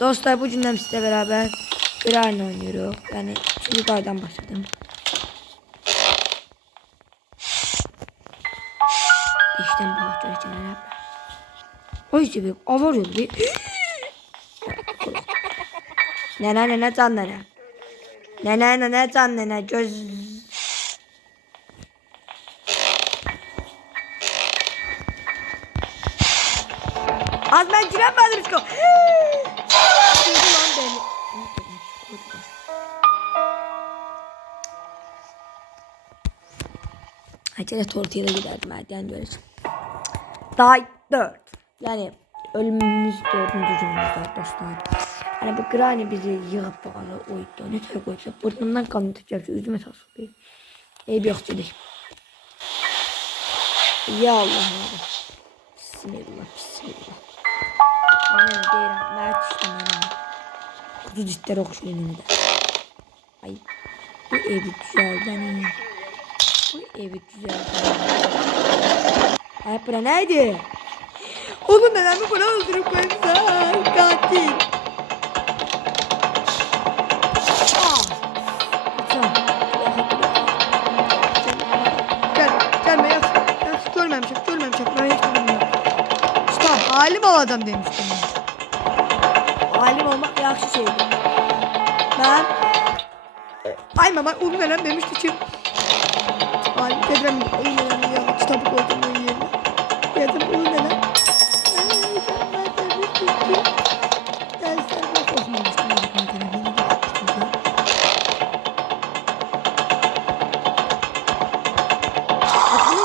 Dostlar bu cümlem sizle beraber Granny oynuyoruz. Yani şimdi kaydan başladım. İşten bahçe içine. O işte bir avar yolu bir. Nene can nene. Nene can nene göz. Az ben giremedim şu. Duydu lan beni. Acele tortilla giderdim erken göreceğim. Daha 4. Yani ölümümüz 4. cümlemizde dostlar. Hani bu Granny bizi yığıp bağlı oydu. Ne tür koysa burnumdan kan tutacak. Üzüme tasılıyor. Ey bir yok dedik. Ya Allah Allah. Bismillah bismillah. Anne deyirəm. Mert işte mənə. Kutu cidden okşun önümde. Ay. Bu evi güzelden. Bu evi güzelden. Ay bura neydi? Oğlum neden mi bana öldürüp koymuşlar? Katil. Gelme yaz. Görmemişim. Ben hiç bilmiyorum. Usta halim ol adam demiştim. Halim olmak yaxşı şeydi. Ben ay mama onu neden demişti ki. Halim dedim onu neden ya kitabı koydum onun yerine. Dedim onu neden.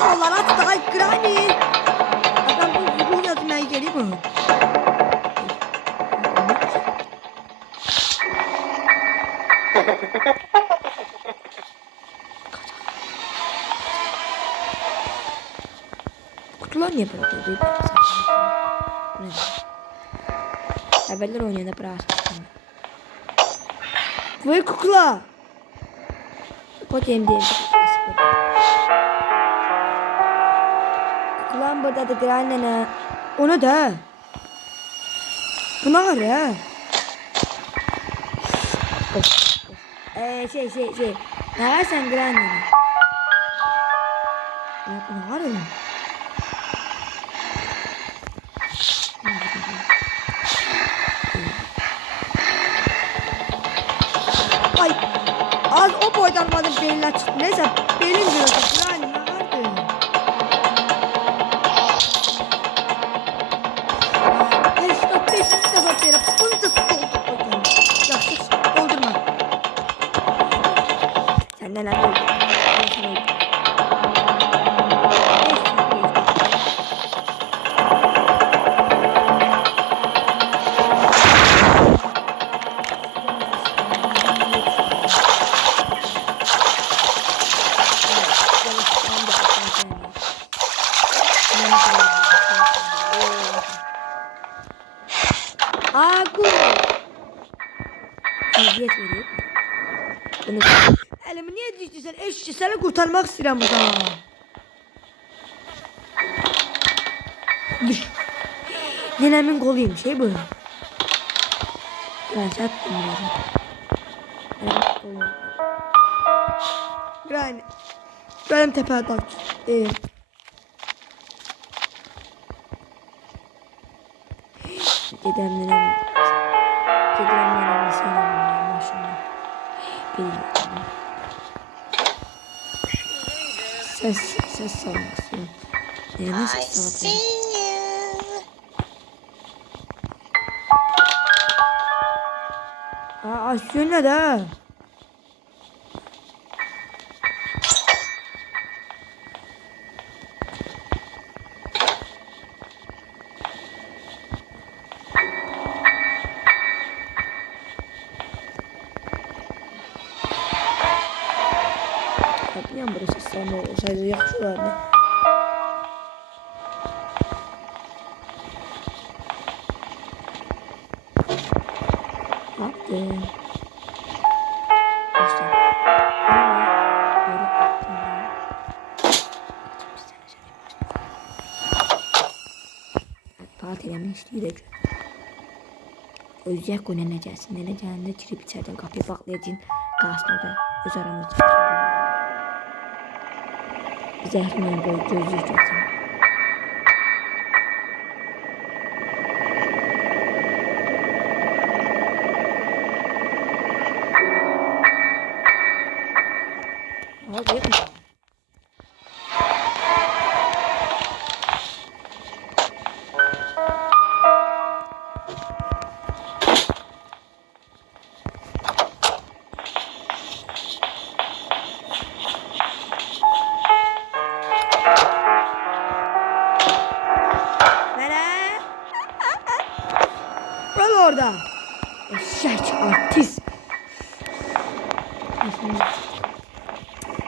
Yollar attı ay Granny. Adam bu ruh yazmaya geliyor mu? Kutular niye böyle değil? Haberler oynayana bırakmıştım. Vay kukla. Potayım diye. Kukulam burada da Granny'ne. Onu da. Bu ne var ya? Şey. Ne var sen Granny'ne? Ya bu ne var ya? Ay. Az o boydan vardı beyinler çıktı. Neyse benim diyordu. Granny ne vardı? Ay stop 5. defa beri. Bunu da doldurma. Yaxşı doldurma. Sen neler doldurdun? Aku. Eziyet veriyor. Elimi niye düştü sen? Eşçi seni kurtarmak istiyorum burada. Düş. Nenemin koluyum şey bu. Ben sattım biraz. Yani. Benim tepeye tak. Dedem nenem şey yapmıyor maşallah. Bilmiyorum. Ses salması. Ne ses salması? Aşıyor ne de? Bilmiyorum burası İstanbul olsaydı yakışıyorlardı. Ne yaptın? Dostlar. Böyle attım ya. Tatile mi istiyor? Özleyək o nənə gəlsin. Nənə gələndə girib içərdən qapıyı bağlayacaqsın. Qalsın orada öz aramızda çəkildi. Zəhrinlə qoy gözləyəcəksən. Oldu ya. Kal orada. Eşek artist.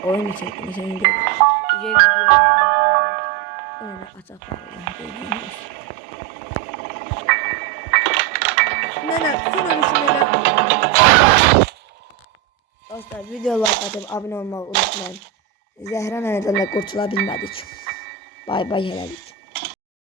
Oyun çekti. Senin de. Oyunu açıp Nene sonra düşünelim. Dostlar videolar atıp abone olmayı unutmayın. Zehra nənədən də qurtula bilmədik. Bay bay hələlik.